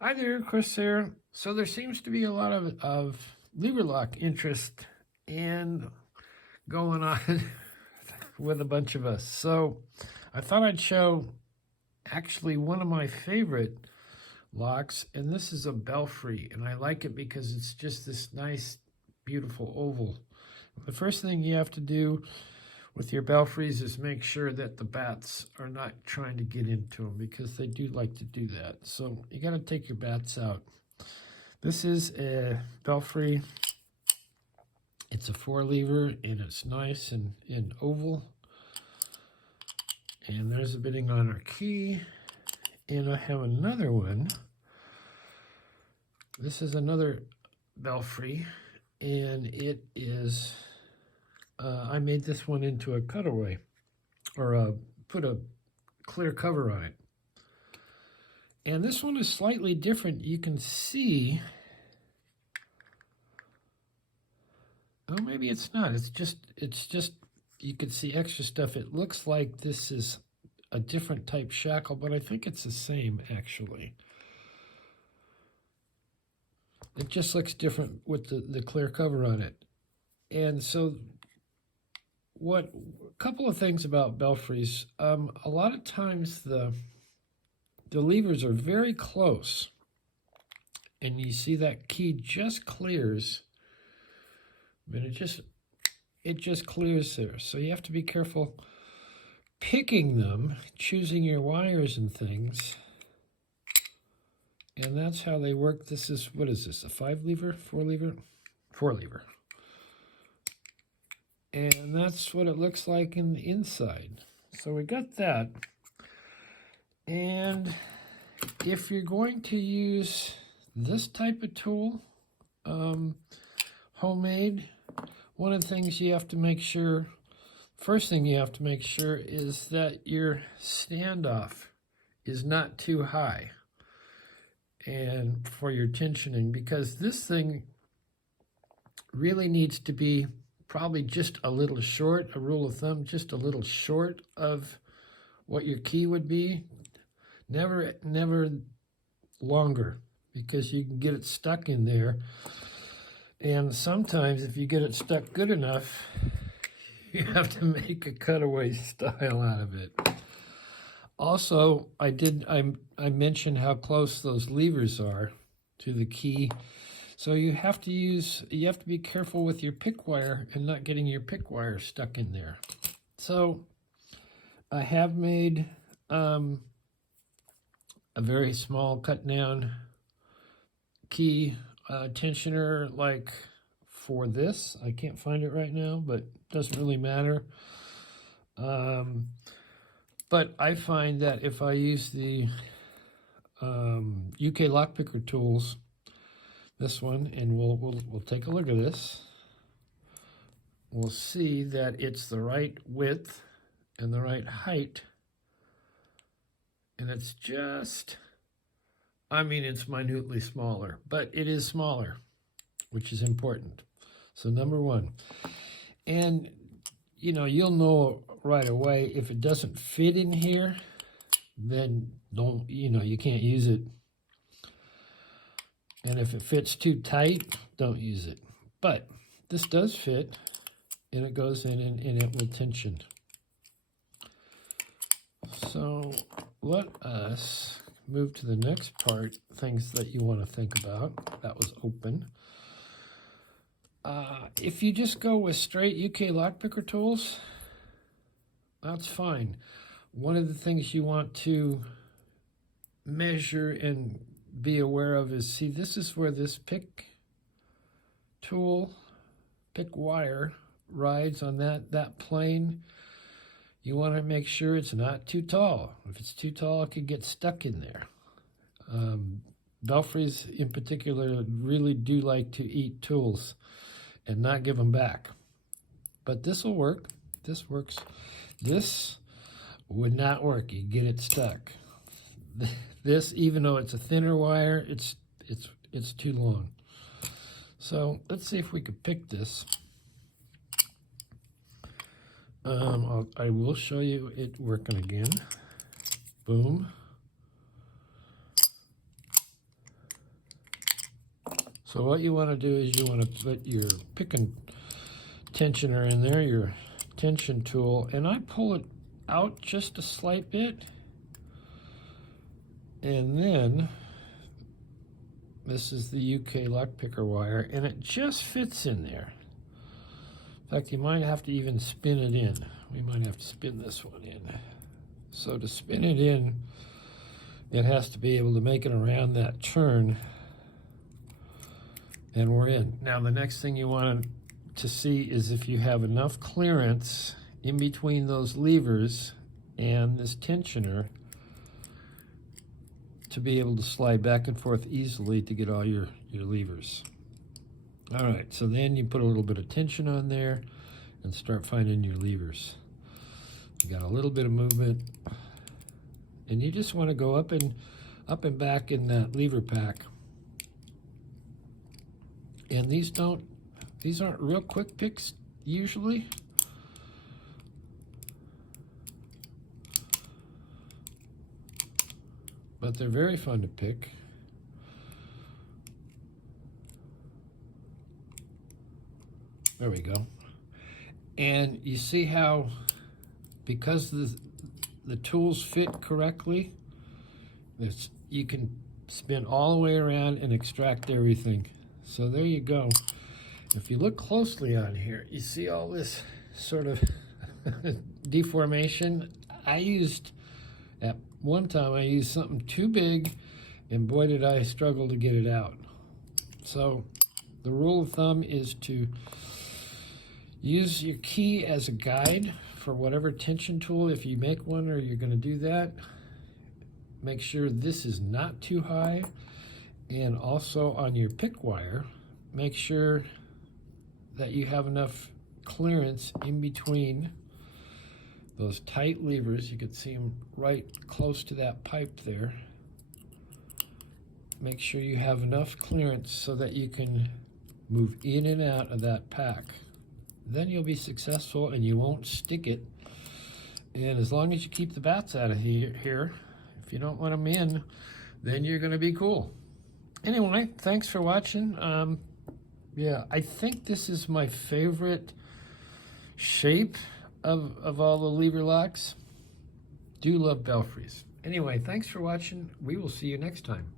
Hi there, Chris here. So there seems to be a lot of lever lock interest and going on with a bunch of us. So I thought I'd show actually one of my favorite locks, and this is a Belfry, and I like it because it's just this nice, beautiful oval. The first thing you have to do with your Belfries is make sure that the bats are not trying to get into them because they do like to do that. So you got to take your bats out. This is a Belfry. It's a 4-lever and it's nice and oval. And there's a bitting on our key. And I have another one. This is another Belfry, and it is, I made this one into a cutaway, or put a clear cover on it. And this one is slightly different. You can see, oh, maybe it's not. It's just, you can see extra stuff. It looks like this is a different type shackle, but I think it's the same, actually. It just looks different with the clear cover on it. And so a couple of things about Belfries. A lot of times the levers are very close, and you see that key just clears, but it just clears there. So you have to be careful picking them, choosing your wires and things. And that's how they work. This is, what is this, a 5-lever, 4-lever? 4-lever. And that's what it looks like in the inside. So we got that. And if you're going to use this type of tool, homemade, one of the things you have to make sure, first thing you have to make sure is that your standoff is not too high and for your tensioning, because this thing really needs to be probably just a little short, a rule of thumb, just a little short of what your key would be. Never longer, because you can get it stuck in there. And sometimes if you get it stuck good enough, you have to make a cutaway style out of it. Also, I mentioned how close those levers are to the key. So you have to be careful with your pick wire and not getting your pick wire stuck in there. So I have made a very small cut down key tensioner, like for this. I can't find it right now, but it doesn't really matter. But I find that if I use the UK lockpicker tools, this one, and we'll take a look at this, we'll see that it's the right width and the right height, and it's just, I mean, it's minutely smaller, but it is smaller, which is important. So number one, and you'll know right away if it doesn't fit in here, then you can't use it. And if it fits too tight, don't use it. But this does fit, and it goes in and it will tension. So let us move to the next part, things that you want to think about. That was open. If you just go with straight UK lockpicker tools, that's fine. One of the things you want to measure and be aware of is, see, this is where this pick wire rides on that plane. You want to make sure it's not too tall. If it's too tall, it could get stuck in there. Belfries in particular really do like to eat tools and not give them back. But this will work. This works. This would not work. You get it stuck. This, even though it's a thinner wire, it's too long. So let's see if we could pick this. I will show you it working again. Boom. So what you want to do is you want to put your picking tensioner in there, your tension tool, and I pull it out just a slight bit, and then this is the UK lock picker wire, and it just fits in there. In fact, you might have to even spin it in. We might have to spin this one in. So to spin it in, it has to be able to make it around that turn, and we're in. Now the next thing you want to see is if you have enough clearance in between those levers and this tensioner to be able to slide back and forth easily to get all your levers. All right, so then you put a little bit of tension on there and start finding your levers. You got a little bit of movement, and you just want to go up and back in that lever pack. And these aren't real quick picks usually. But they're very fun to pick. There we go. And you see how, because the tools fit correctly, you can spin all the way around and extract everything. So there you go. If you look closely on here, you see all this sort of deformation. At one time I used something too big, and boy did I struggle to get it out. So the rule of thumb is to use your key as a guide for whatever tension tool. If you make one or you're going to do that, make sure this is not too high. And also on your pick wire, make sure that you have enough clearance in between those tight levers. You can see them right close to that pipe there. Make sure you have enough clearance so that you can move in and out of that pack. Then you'll be successful and you won't stick it. And as long as you keep the bats out of here, if you don't want them in, then you're going to be cool. Anyway, thanks for watching. Yeah, I think this is my favorite shape of all the lever locks. Do love Belfries. Anyway, thanks for watching. We will see you next time.